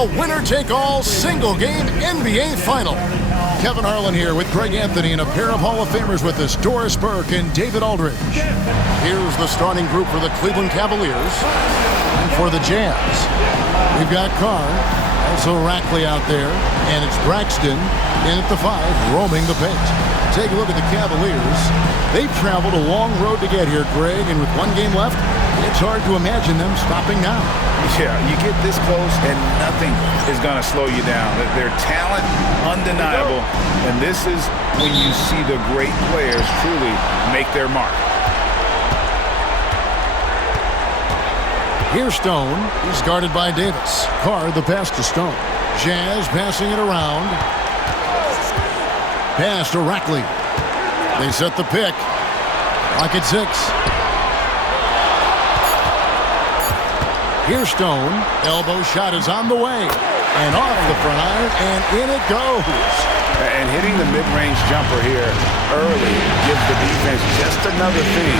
A winner-take-all single-game NBA final. Kevin Harlan here with Greg Anthony and a pair of Hall of Famers with us, Doris Burke and David Aldridge. Here's the starting group for the Cleveland Cavaliers. And for the Jazz, we've got Carr, also Rackley out there, and it's Braxton in at the 5, roaming the paint. Take a look at the Cavaliers. They've traveled a long road to get here, Greg, and with one game left, it's hard to imagine them stopping now. Yeah, you get this close and nothing is going to slow you down. Their talent, undeniable, and this is when you see the great players truly make their mark. Here's Stone. He's guarded by Davis. Carr, the pass to Stone. Jazz passing it around. Pass to Rackley. They set the pick. Clock at 6. Here's Stone. Elbow shot is on the way. And off the front iron, and in it goes. And hitting the mid-range jumper here early gives the defense just another thing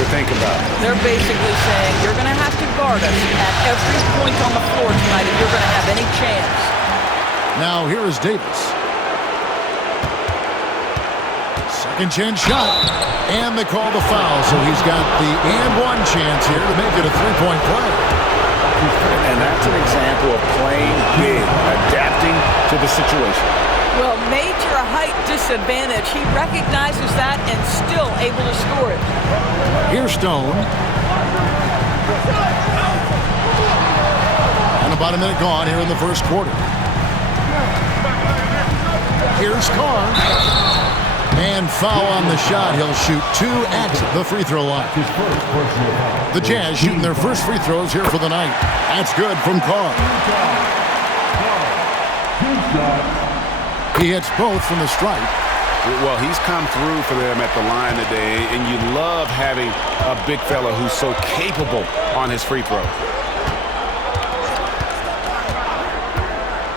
to think about. They're basically saying you're going to have to guard us at every point on the floor tonight if you're going to have any chance. Now here is Davis. Second chance shot. And they call the foul, so he's got the and one chance here to make it a three-point play. And that's an example of playing big, adapting to the situation. Well, major height disadvantage. He recognizes that and still able to score it. Here's Stone. And about a minute gone here in the first quarter. Here's Carr. And foul on the shot. He'll shoot 2 at the free throw line. The Jazz shooting their first free throws here for the night. That's good from Carr. He hits both from the stripe. Well, he's come through for them at the line today, and you love having a big fella who's so capable on his free throw.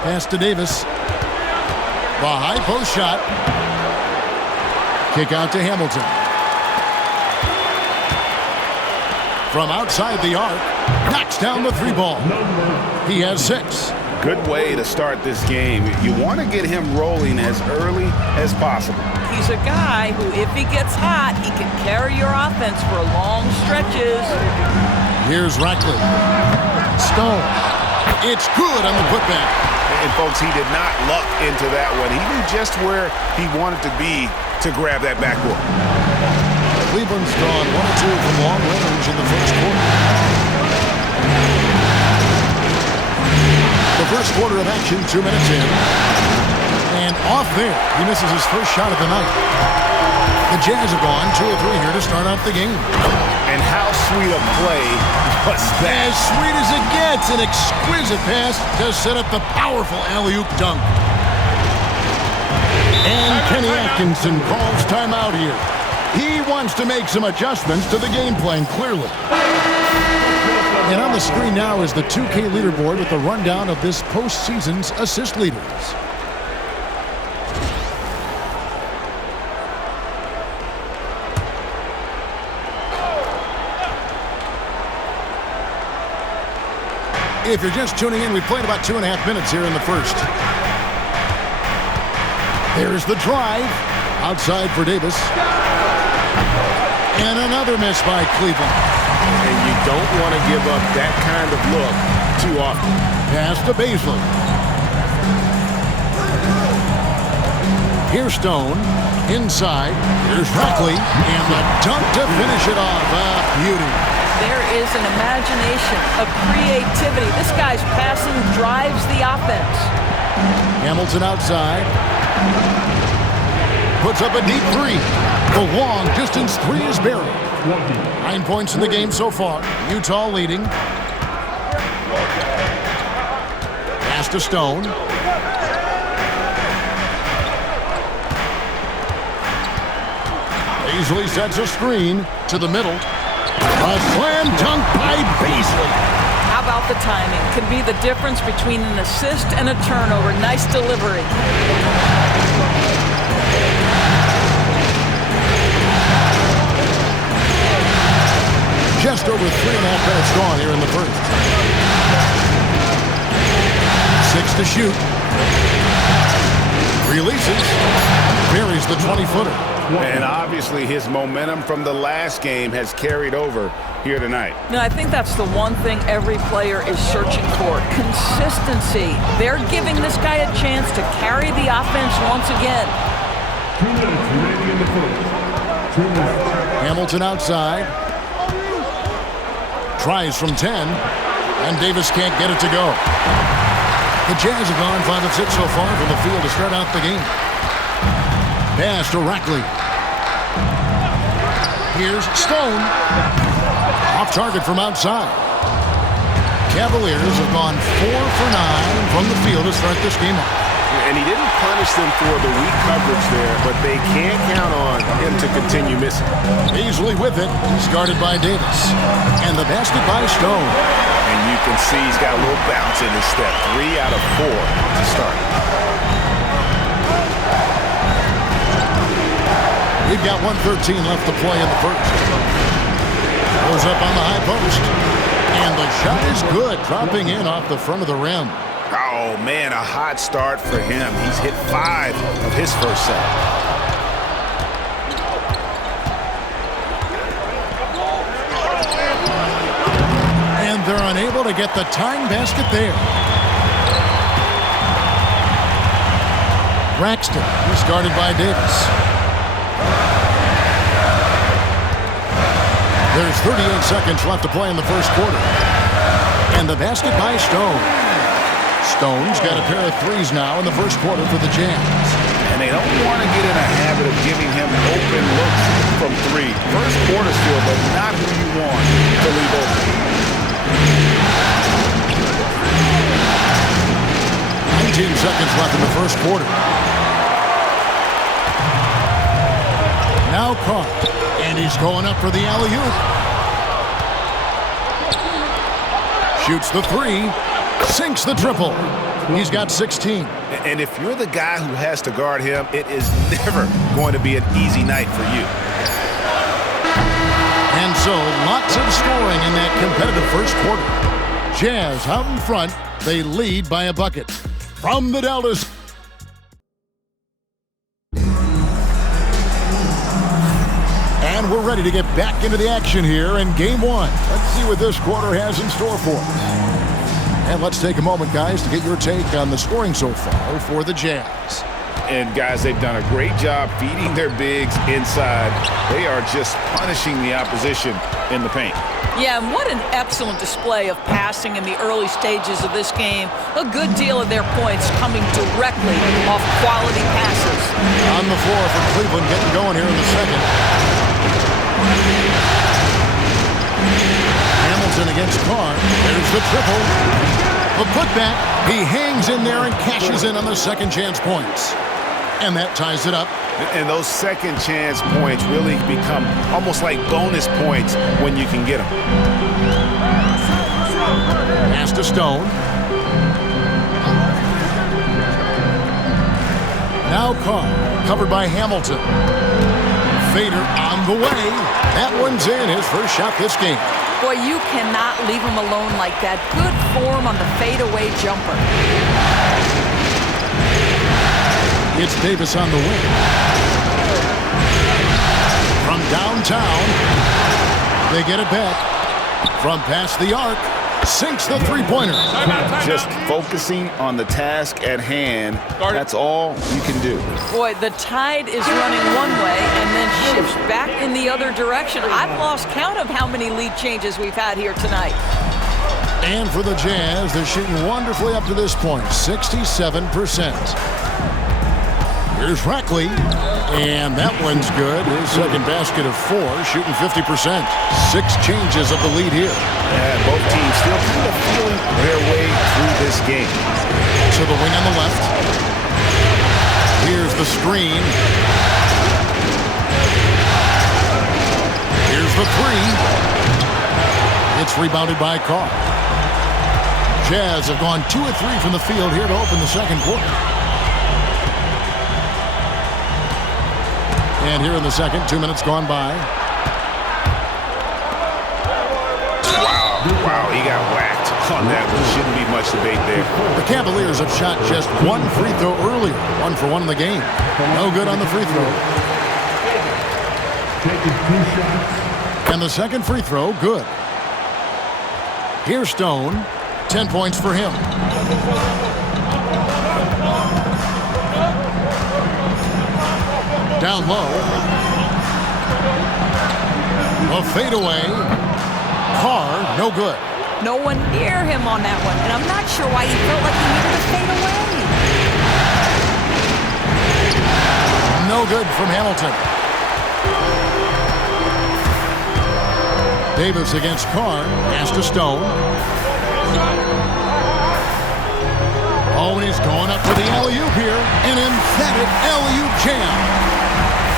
Pass to Davis. The high post shot. Kick out to Hamilton. From outside the arc, knocks down the 3 ball. He has 6. Good way to start this game. You want to get him rolling as early as possible. He's a guy who, if he gets hot, he can carry your offense for long stretches. Here's Rackley. Stone. It's good on the putback. And, folks, he did not luck into that one. He knew just where he wanted to be to grab that backboard. Cleveland's drawn 1 or 2 from long range in the first quarter. The first quarter of action, 2 minutes in. And off there, he misses his first shot of the night. The Jazz have gone 2 or 3 here to start out the game. And how sweet a play was that? As sweet as it gets, an exquisite pass to set up the powerful alley-oop dunk. And Kenny Atkinson calls timeout here. He wants to make some adjustments to the game plan, clearly. And on the screen now is the 2K leaderboard with a rundown of this postseason's assist leaders. If you're just tuning in, we've played about 2.5 minutes here in the first. There's the drive. Outside for Davis. And another miss by Cleveland. And you don't want to give up that kind of look too often. Pass to Baisley. Here's Stone. Inside. Here's Rackley. And the dunk to finish it off. Beauty. There is an imagination, a creativity. This guy's passing drives the offense. Hamilton outside. Puts up a deep 3. The long distance 3 is buried. 9 points in the game so far. Utah leading. Pass to Stone. Baisley sets a screen to the middle. A slam dunk by Baisley. How about the timing? Could be the difference between an assist and a turnover. Nice delivery. Just over 3.5 minutes gone here in the first. to shoot. Releases. Buries the 20-footer. And obviously his momentum from the last game has carried over here tonight. No, I think that's the one thing every player is searching for. Consistency. They're giving this guy a chance to carry the offense once again. 2 minutes remaining in the first. 2 minutes. Hamilton outside. Tries from 10. And Davis can't get it to go. The Jazz have gone 5 of 6 so far from the field to start out the game. Pass to Rackley. Here's Stone. Off target from outside. Cavaliers have gone 4 for 9 from the field to start this game off. And he didn't punish them for the weak coverage there, but they can't count on him to continue missing. Beasley with it. He's guarded by Davis. And the basket by Stone. And you can see he's got a little bounce in his step. 3 out of 4 to start. We've got 1:13 left to play in the first. Goes up on the high post. And the shot is good, dropping in off the front of the rim. Oh, man, a hot start for him. He's hit 5 of his first set. And they're unable to get the tying basket there. Braxton is guarded by Davis. There's 38 seconds left to play in the first quarter. And the basket by Stone. Stone's got a pair of threes now in the first quarter for the Jazz. And they don't want to get in a habit of giving him open looks from 3. First quarter still, but not who you want to leave open. 19 seconds left in the first quarter. Now caught. And he's going up for the alley-oop. Shoots the 3. Sinks the triple. He's got 16. And if you're the guy who has to guard him, it is never going to be an easy night for you. And so, lots of scoring in that competitive first quarter. Jazz out in front. They lead by a bucket. From the Deltas. And we're ready to get back into the action here in Game 1. Let's see what this quarter has in store for us. And let's take a moment, guys, to get your take on the scoring so far for the Jazz. And, guys, they've done a great job feeding their bigs inside. They are just punishing the opposition in the paint. Yeah, and what an excellent display of passing in the early stages of this game. A good deal of their points coming directly off quality passes. On the floor for Cleveland, getting going here in the second. Hamilton against Carr. There's the triple. The putback. He hangs in there and cashes in on the second chance points. And that ties it up. And those second chance points really become almost like bonus points when you can get them. Pass to Stone. Now Carr, covered by Hamilton. Fader on the way. That one's in, his first shot this game. Boy, you cannot leave him alone like that. Good form on the fadeaway jumper. It's Davis on the wing. From downtown, they get it back. From past the arc, sinks the three-pointer. Just focusing on the task at hand, that's all you can do. Boy, the tide is running one way and then shifts back in the other direction. I've lost count of how many lead changes we've had here tonight. And for the Jazz, they're shooting wonderfully up to this point, 67%. Here's Rackley, and that one's good. His second basket of 4, shooting 50%. 6 changes of the lead here. And both teams still kind of feeling their way through this game. To the wing on the left. Here's the screen. Here's the 3. It's rebounded by Carr. Jazz have gone 2 of 3 from the field here to open the second quarter. And here in the second, 2 minutes gone by. Wow, he got whacked caught that one. Shouldn't be much debate there. The Cavaliers have shot just one free throw earlier. 1 for 1 in the game. No good on the free throw. Taking 2 shots. And the second free throw, good. Here's Stone. 10 points for him. Down low. A fadeaway. Carr, no good. No one near him on that one, and I'm not sure why he felt like he needed to fade away. No good from Hamilton. Davis against Carr. Pass to Stone. Oh, and he's going up for the alley-oop here. An emphatic alley-oop jam.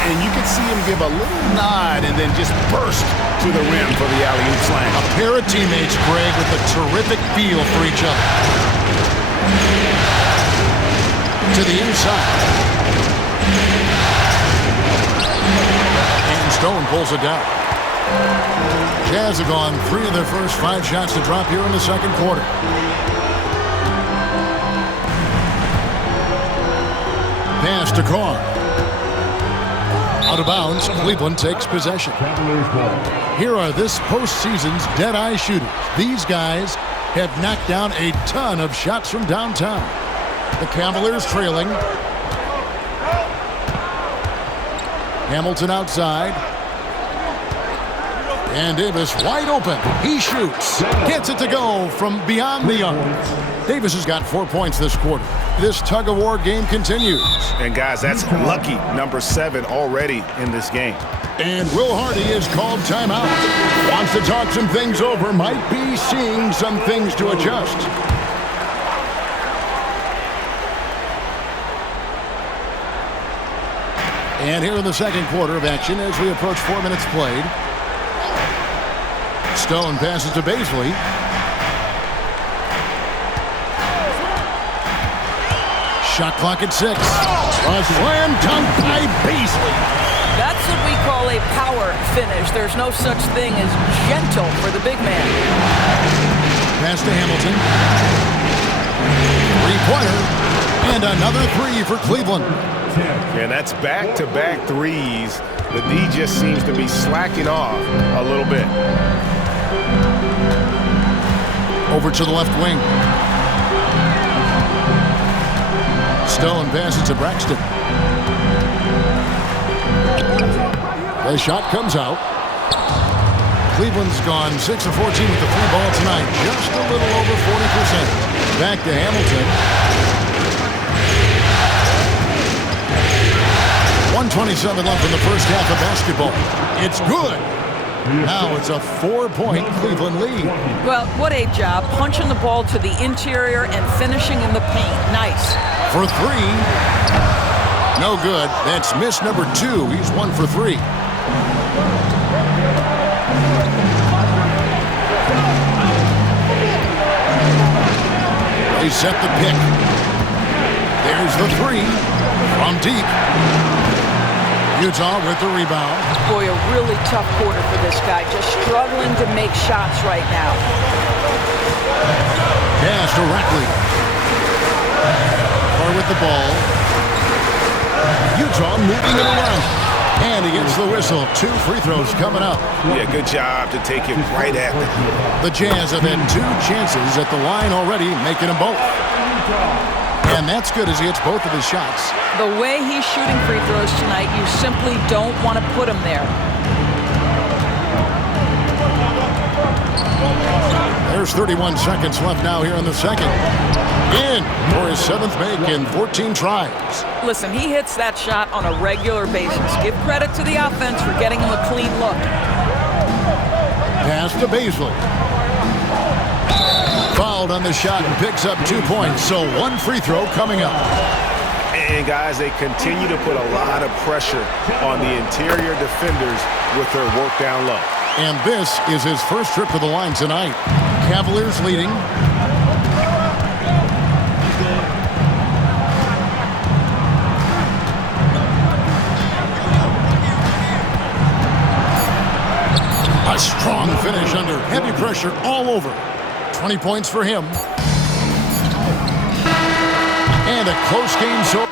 And you can see him give a little nod and then just burst to the rim for the alley-oop slam. A pair of teammates, Greg, with a terrific feel for each other. To the inside. And Stone pulls it down. Jazz have gone 3 of their first 5 shots to drop here in the second quarter. Pass to Carr. Out of bounds, Cleveland takes possession. Here are this postseason's dead-eye shooters. These guys have knocked down a ton of shots from downtown. The Cavaliers trailing. Hamilton outside. And Davis wide open. He shoots. Gets it to go from beyond the arc. Davis has got 4 points this quarter. This tug-of-war game continues. And guys, that's lucky number 7 already in this game. And Will Hardy is called timeout. Wants to talk some things over. Might be seeing some things to adjust. And here in the second quarter of action as we approach 4 minutes played. Stone passes to Baisley. Shot clock at 6. A slam dunk by Baisley. That's what we call a power finish. There's no such thing as gentle for the big man. Pass to Hamilton. Three-pointer. And another 3 for Cleveland. And that's back-to-back threes. The D just seems to be slacking off a little bit. Over to the left wing. Stone passes to Braxton. The shot comes out. Cleveland's gone 6 of 14 with the 3 ball tonight. Just a little over 40%. Back to Hamilton. 1:27 left in the first half of basketball. It's good. Now it's a 4-point Cleveland lead. Well, what a job. Punching the ball to the interior and finishing in the paint. Nice. For 3. No good. That's miss number 2. He's 1 for 3. They set the pick. There's the 3 from deep. Utah with the rebound. Boy, a really tough quarter for this guy. Just struggling to make shots right now. Pass directly. Carr with the ball. Utah moving it around. And he gets the whistle. 2 free throws coming up. Yeah, good job to take it right at them. The Jazz have had 2 chances at the line already, making them both. And that's good as he hits both of his shots. The way he's shooting free throws tonight, you simply don't want to put him there. There's 31 seconds left now here in the second. In for his 7th make in 14 tries. Listen, he hits that shot on a regular basis. Give credit to the offense for getting him a clean look. Pass to Baisley. Fouled on the shot and picks up 2 points. So 1 free throw coming up. And guys, they continue to put a lot of pressure on the interior defenders with their work down low. And this is his first trip to the line tonight. Cavaliers leading. A strong finish under heavy pressure all over. 20 points for him. And a close game so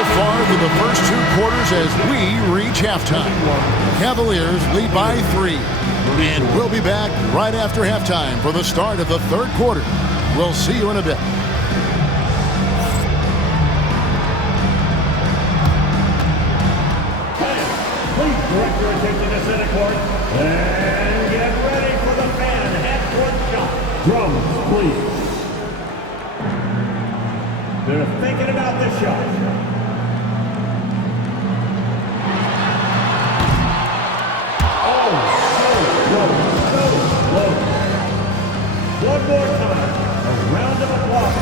far through the first 2 quarters as we reach halftime. Cavaliers lead by 3. And we'll be back right after halftime for the start of the 3rd quarter. We'll see you in a bit. Please direct your attention to center court and get ready for the fan half-court shot. Drums, please. They're thinking about the shot. One more time, a round of applause.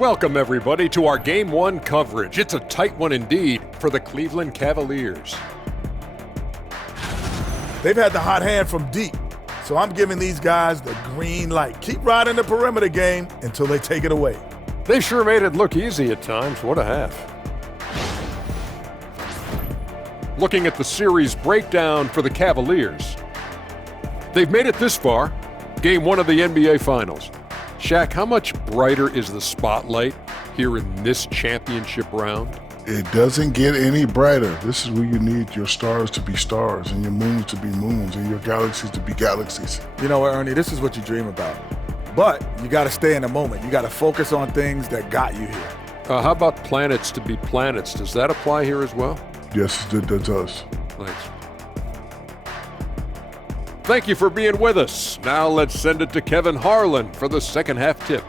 Welcome, everybody, to our Game 1 coverage. It's a tight one indeed for the Cleveland Cavaliers. They've had the hot hand from deep, so I'm giving these guys the green light. Keep riding the perimeter game until they take it away. They sure made it look easy at times. What a half. Looking at the series breakdown for the Cavaliers. They've made it this far, Game 1 of the NBA Finals. Shaq, how much brighter is the spotlight here in this championship round? It doesn't get any brighter. This is where you need your stars to be stars and your moons to be moons and your galaxies to be galaxies. You know what, Ernie, this is what you dream about. But you got to stay in the moment. You got to focus on things that got you here. How about planets to be planets? Does that apply here as well? Yes, it does. Thanks. Thank you for being with us. Now let's send it to Kevin Harlan for the second half tip.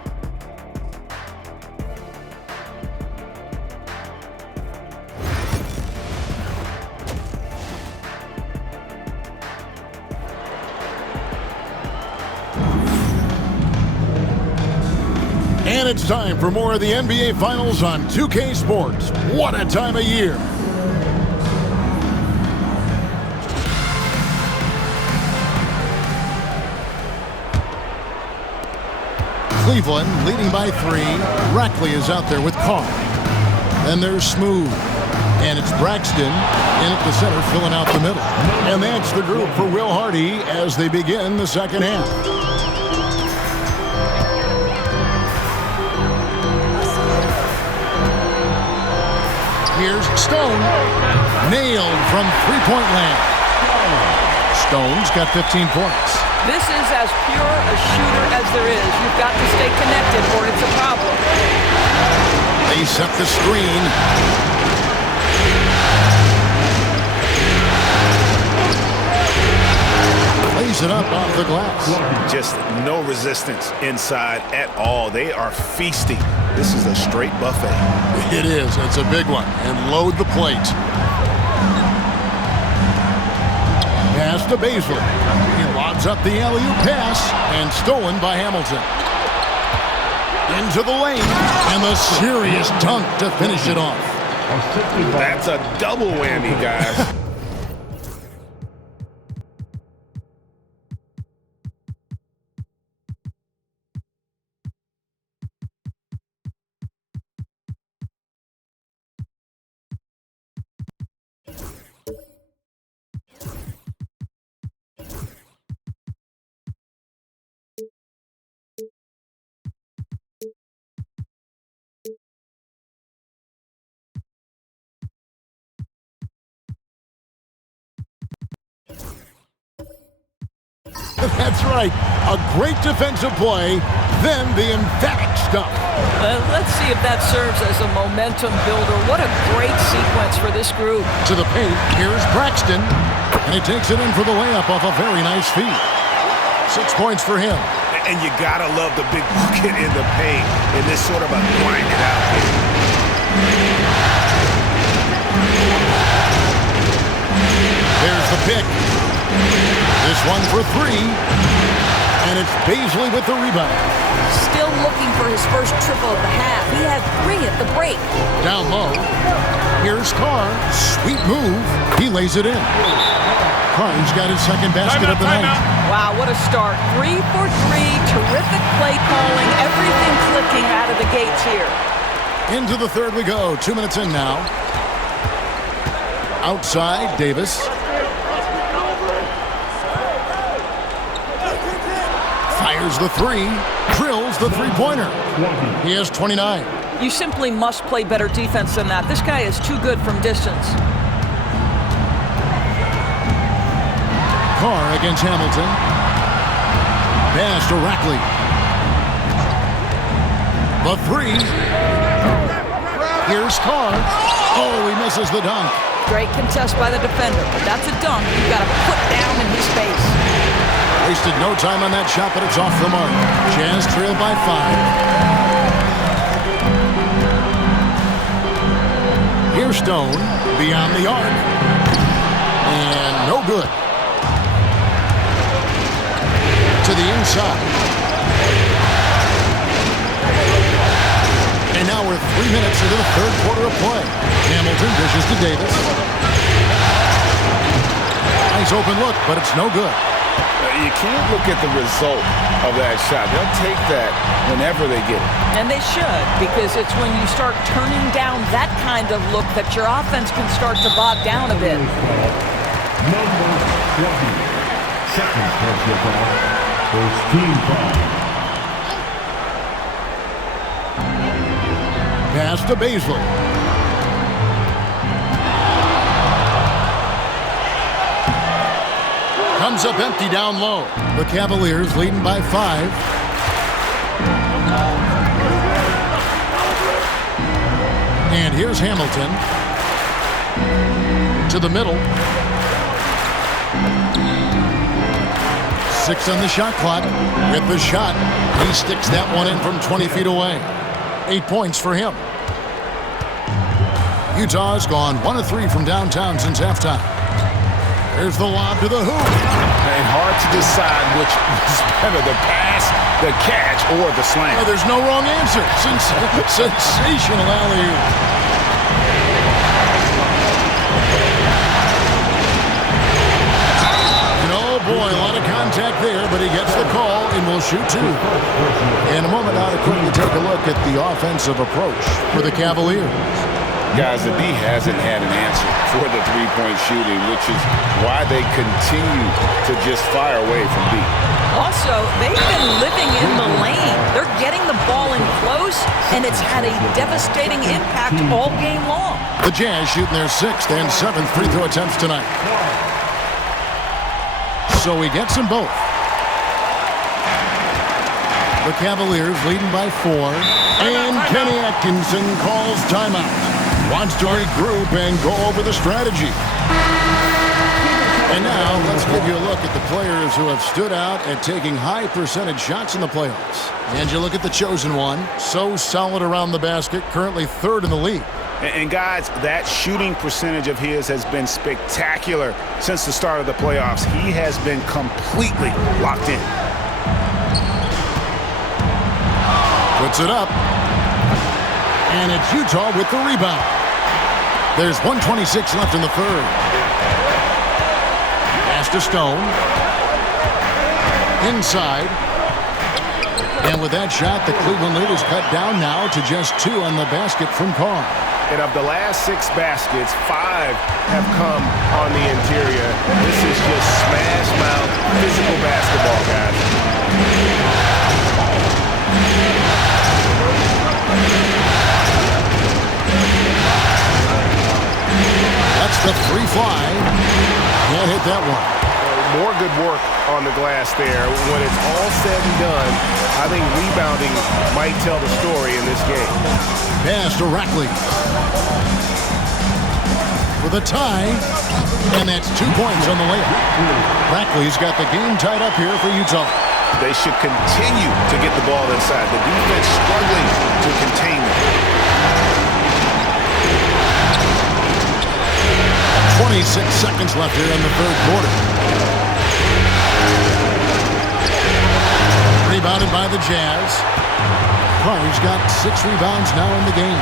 And it's time for more of the NBA Finals on 2K Sports. What a time of year. Cleveland leading by 3. Rackley is out there with Carr. Then there's Smooth. And it's Braxton in at the center filling out the middle. And that's the group for Will Hardy as they begin the second half. Here's Stone. Nailed from three-point land. Stone's got 15 points. This is as pure a shooter as there is. You've got to stay connected or it's a problem. They set the screen. Lays it up off the glass. Just no resistance inside at all. They are feasting. This is a straight buffet. It is. It's a big one. And load the plate. Pass to Baisley. He lobs up the alley-oop pass and stolen by Hamilton. Into the lane and the serious dunk to finish it off. That's a double whammy, guys. That's right. A great defensive play, then the emphatic stuff. Let's see if that serves as a momentum builder. What a great sequence for this group. To the paint, here's Braxton. And he takes it in for the layup off a very nice feed. 6 points for him. And you gotta love the big bucket in the paint in this sort of a grind it out game. There's the pick. This one for 3. And And it's Baisley with the rebound. Still looking for his first triple of the half. He had 3 at the break. Down low. Here's Carr. Sweet move. He lays it in. Carr's got his second basket of the night. Wow, what a start. 3 for 3. Terrific play calling. Everything clicking out of the gates here. Into the third we go. 2 minutes in now. Outside, Davis. Fires the 3. Drills the three-pointer. He has 29. You simply must play better defense than that. This guy is too good from distance. Carr against Hamilton. Pass to Rackley. The 3. Here's Carr. Oh, he misses the dunk. Great contest by the defender. That's a dunk you've got to put down in his face. Wasted no time on that shot, but it's off the mark. Jazz trail by 5. Here's Stone beyond the arc. And no good. To the inside. And now we're 3 minutes into the third quarter of play. Hamilton dishes to Davis. Nice open look, but it's no good. You can't look at the result of that shot. They'll take that whenever they get it. And they should, because it's when you start turning down that kind of look that your offense can start to bog down a bit. Number 20. Second personal foul. First team foul. Pass to Baisley. Comes up empty down low. The Cavaliers leading by 5. And here's Hamilton. To the middle. 6 on the shot clock. With the shot, he sticks that one in from 20 feet away. 8 points for him. Utah's gone 1 of 3 from downtown since halftime. There's the lob to the hoop. And hard to decide which was better, the pass, the catch, or the slam. Oh, there's no wrong answer. Sensational alley-oop. And oh boy, a lot of contact there, but he gets the call and will shoot 2. In a moment now to quickly take a look at the offensive approach for the Cavaliers. Guys, the D hasn't had an answer for the three-point shooting, which is why they continue to just fire away from deep. Also, they've been living in the lane. They're getting the ball in close, and it's had a devastating impact all game long. The Jazz shooting their 6th and 7th free throw attempts tonight. So he gets them both. The Cavaliers leading by 4. And Kenny Atkinson calls timeout. Wants to regroup and go over the strategy. And now let's give you a look at the players who have stood out at taking high percentage shots in the playoffs. And you look at the chosen one. So solid around the basket, currently 3rd in the league. And guys, that shooting percentage of his has been spectacular since the start of the playoffs. He has been completely locked in. Puts it up. And it's Utah with the rebound. There's 1:26 left in the third. Pass to Stone. Inside. And with that shot, the Cleveland lead is cut down now to just 2 on the basket from Carr. And of the last 6 baskets, 5 have come on the interior. This is just smash mouth physical basketball, guys. That's the 3 fly. Can't hit that one. More good work on the glass there. When it's all said and done, I think rebounding might tell the story in this game. Pass to Rackley. For the tie. And that's 2 points on the layup. Rackley's got the game tied up here for Utah. They should continue to get the ball inside. The defense struggling to contain them. 26 seconds left here in the third quarter. Rebounded by the Jazz. Carr's got 6 rebounds now in the game.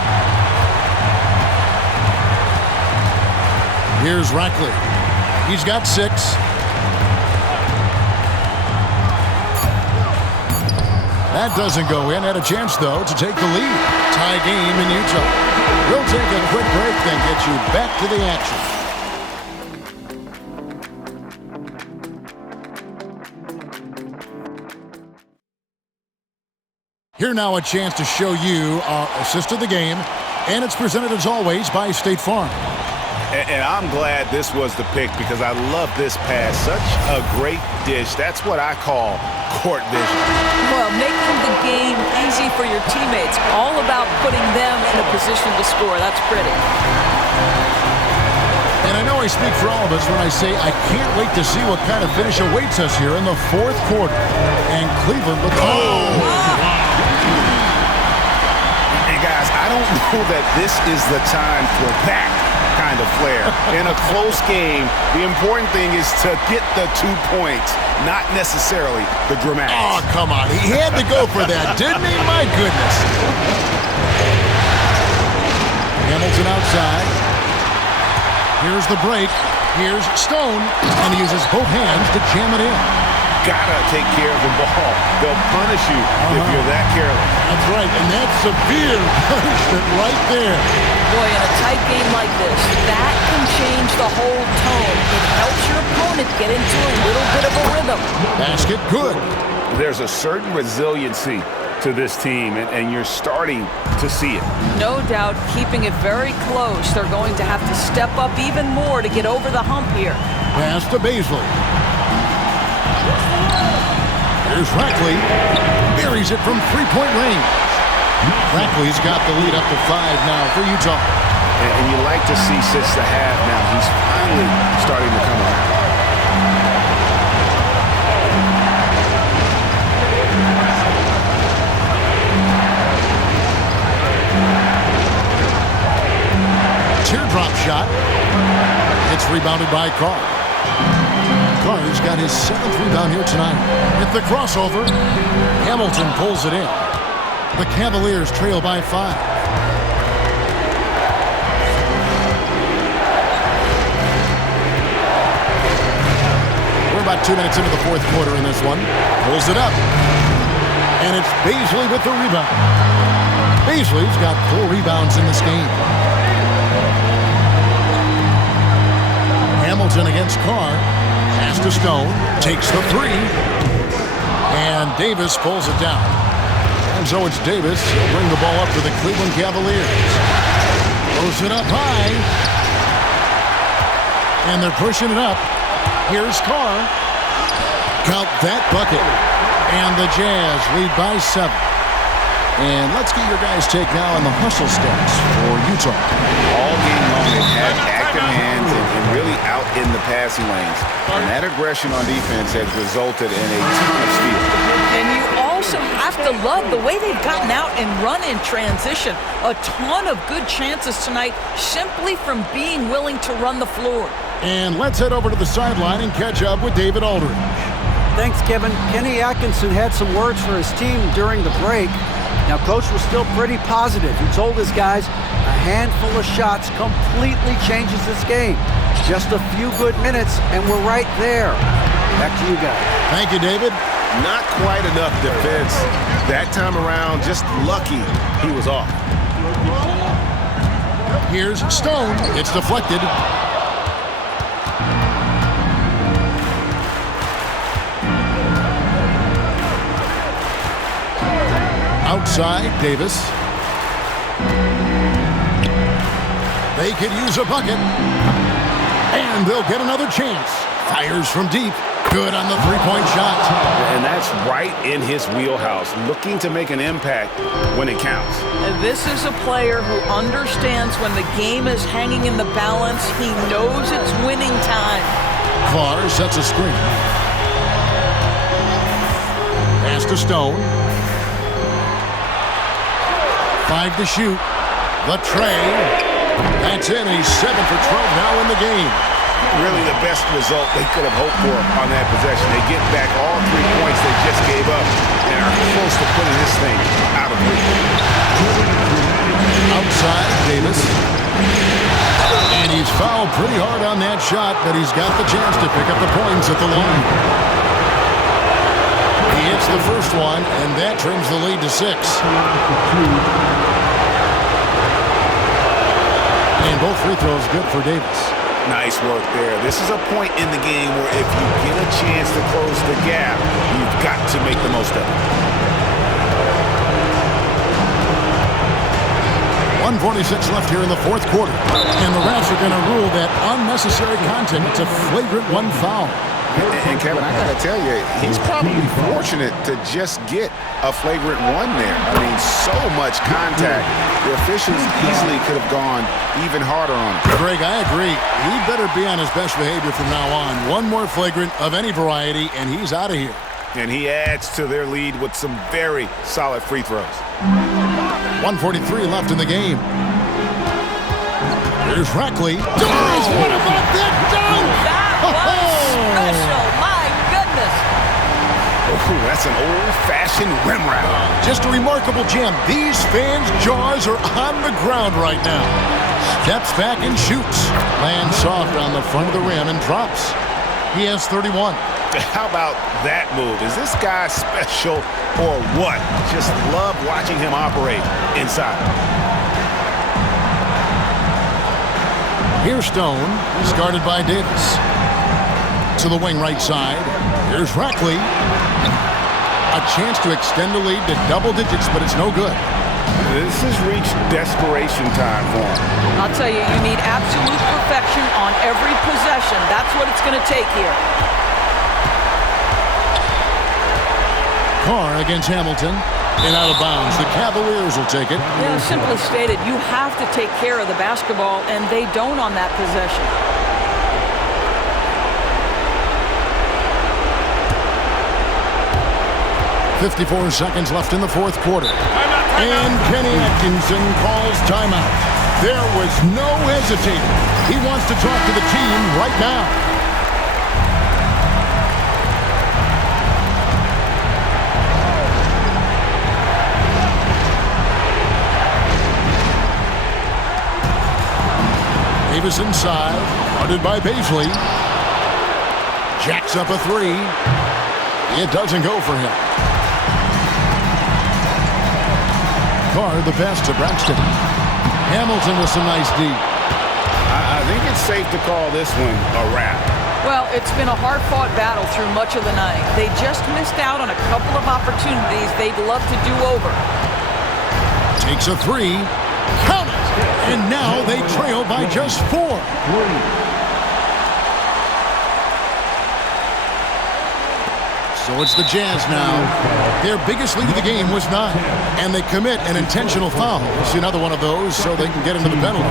Here's Rackley. He's got 6. That doesn't go in. Had a chance, though, to take the lead. Tie game in Utah. We'll take a quick break, then get you back to the action. Here now a chance to show you our assist of the game, and it's presented as always by State Farm. And I'm glad this was the pick because I love this pass. Such a great dish. That's what I call court vision. Well, making the game easy for your teammates. All about putting them in a position to score. That's pretty. And I know I speak for all of us when I say I can't wait to see what kind of finish awaits us here in the 4th quarter. And Cleveland looks... And guys, I don't know that this is the time for that kind of flair. In a close game, the important thing is to get the 2 points, not necessarily the dramatics. Oh, come on. He had to go for that, didn't he? My goodness. Hamilton outside. Here's the break. Here's Stone. And he uses both hands to jam it in. Gotta take care of the ball. They'll punish you if you're that careless. That's right, and that's severe punishment right there. Boy, in a tight game like this, that can change the whole tone. It helps your opponent get into a little bit of a rhythm. Basket good. There's a certain resiliency to this team, and you're starting to see it. No doubt, keeping it very close. They're going to have to step up even more to get over the hump here. Pass to Baisley. Here's Rackley. Buries it from 3-point range. Rackley's got the lead up to 5 now for Utah. And you like to see 6 to half now. He's finally starting to come around. Teardrop shot. It's rebounded by Carr. Carr's got his 7th rebound here tonight. With the crossover, Hamilton pulls it in. The Cavaliers trail by 5. We're about 2 minutes into the 4th quarter in this one. Pulls it up. And it's Baisley with the rebound. Baisley's got 4 rebounds in this game. Hamilton against Carr. Pass to Stone. Takes the 3. And Davis pulls it down. And so it's Davis. He'll bring the ball up to the Cleveland Cavaliers. Throws it up high. And they're pushing it up. Here's Carr. Count that bucket. And the Jazz lead by 7. And let's get your guys' take now on the hustle stats for Utah. All game long, they've had active hands and really out in the passing lanes. And that aggression on defense has resulted in a ton of steals. And you also have to love the way they've gotten out and run in transition. A ton of good chances tonight simply from being willing to run the floor. And let's head over to the sideline and catch up with David Aldridge. Thanks, Kevin. Kenny Atkinson had some words for his team during the break. Now, Coach was still pretty positive. He told his guys a handful of shots completely changes this game. Just a few good minutes, and we're right there. Back to you guys. Thank you, David. Not quite enough defense. That time around, just lucky he was off. Here's Stone. It's deflected. Outside, Davis. They could use a bucket. And they'll get another chance. Fires from deep. Good on the 3-point shot. And that's right in his wheelhouse, looking to make an impact when it counts. This is a player who understands when the game is hanging in the balance. He knows it's winning time. Carr sets a screen. Pass to Stone. 5 to shoot. The tray. That's in. He's 7 for 12 now in the game. really the best result they could have hoped for on that possession. They get back all 3 points they just gave up and are close to putting this thing out of reach. Outside, Davis. And he's fouled pretty hard on that shot, but he's got the chance to pick up the points at the line. He hits the first one, and that trims the lead to 6. And both free throws good for Davis. Nice work there. This is a point in the game where if you get a chance to close the gap, you've got to make the most of it. 1:46 left here in the fourth quarter. And the refs are going to rule that unnecessary contact. It's a flagrant 1 foul. And Kevin, I got to tell you, he's probably fortunate to just get a flagrant 1 there. I mean, so much contact. The officials easily could have gone even harder on him. Greg, I agree. He better be on his best behavior from now on. One more flagrant of any variety, and he's out of here. And he adds to their lead with some very solid free throws. 1:43 left in the game. Here's Rackley. Doris, what about that dunk? That was special. My goodness. Oh, that's an old-fashioned rim round. Just a remarkable gem. These fans' jaws are on the ground right now. Steps back and shoots. Lands soft on the front of the rim and drops. He has 31. How about that move? Is this guy special or what? Just love watching him operate inside. Here's Stone. He's guarded by Davis. To the wing right side. Here's Rackley. A chance to extend the lead to double digits, but it's no good. This has reached desperation time for him. I'll tell you, you need absolute perfection on every possession. That's what it's going to take here. Carr against Hamilton. And out of bounds. The Cavaliers will take it. Yeah, simply stated, you have to take care of the basketball, and they don't on that possession. .54 seconds left in the fourth quarter. And Kenny Atkinson calls timeout. There was no hesitating. He wants to talk to the team right now. Davis inside, guarded by Baisley. Jacks up a 3. It doesn't go for him. Carr the pass to Braxton. Hamilton with some nice D. I think it's safe to call this one a wrap. Well, it's been a hard-fought battle through much of the night. They just missed out on a couple of opportunities they'd love to do over. Takes a 3. Count it! And now they trail by just 4. So it's the Jazz now. Their biggest lead of the game was 9. And they commit an intentional foul. It's another one of those so they can get into the penalty.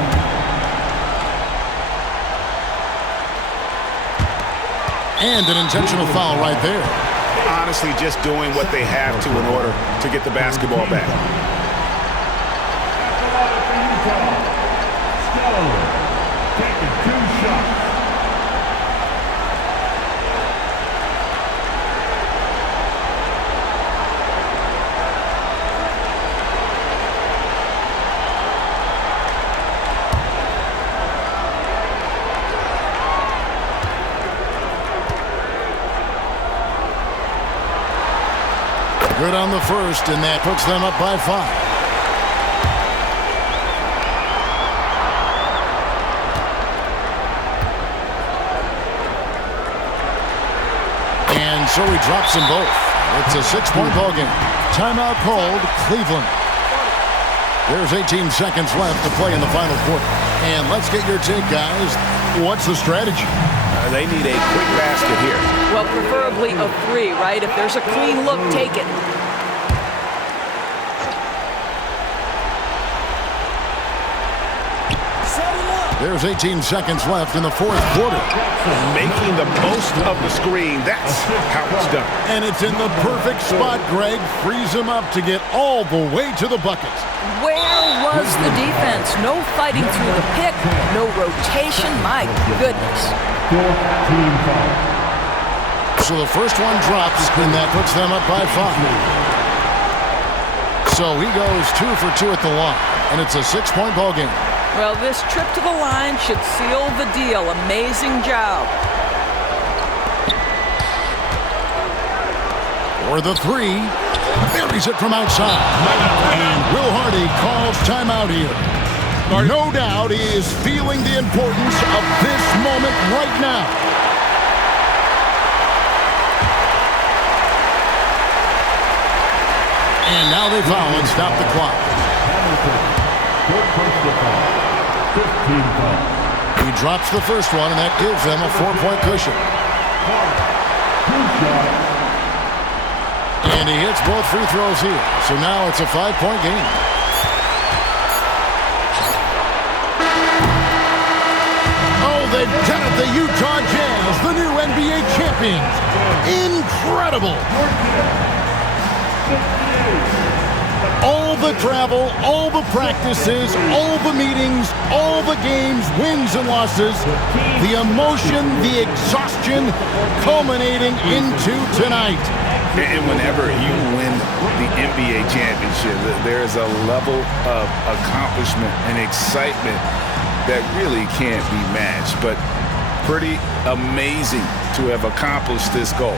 And an intentional foul right there. Honestly, just doing what they have to in order to get the basketball back. Taking 2 shots. Good on the first, and that puts them up by 5. And so he drops them both. It's a 6-point ball game. Timeout called, Cleveland. There's 18 seconds left to play in the final quarter. And let's get your take, guys. What's the strategy? They need a quick basket here. Well, preferably a 3, right? If there's a clean look, take it. There's 18 seconds left in the fourth quarter. Making the most of the screen. That's how it's done. And it's in the perfect spot, Greg. Frees him up to get all the way to the bucket. Where was the defense? No fighting through the pick, no rotation. My goodness. So the first one drops, and that puts them up by 5. So he goes 2 for 2 at the line, and it's a 6-point ball game. Well, this trip to the line should seal the deal. Amazing job. For the 3, buries it from outside. And Will Hardy calls timeout here. No doubt he is feeling the importance of this moment right now. And now they foul and stop the clock. He drops the first one, and that gives them a 4-point cushion. And he hits both free throws here. So now it's a 5-point game. Oh, they've done it. The Utah Jazz, the new NBA champions. Incredible. All the travel, all the practices, all the meetings, all the games, wins and losses, the emotion, the exhaustion culminating into tonight. And whenever you win the NBA championship, there is a level of accomplishment and excitement that really can't be matched. But pretty amazing to have accomplished this goal.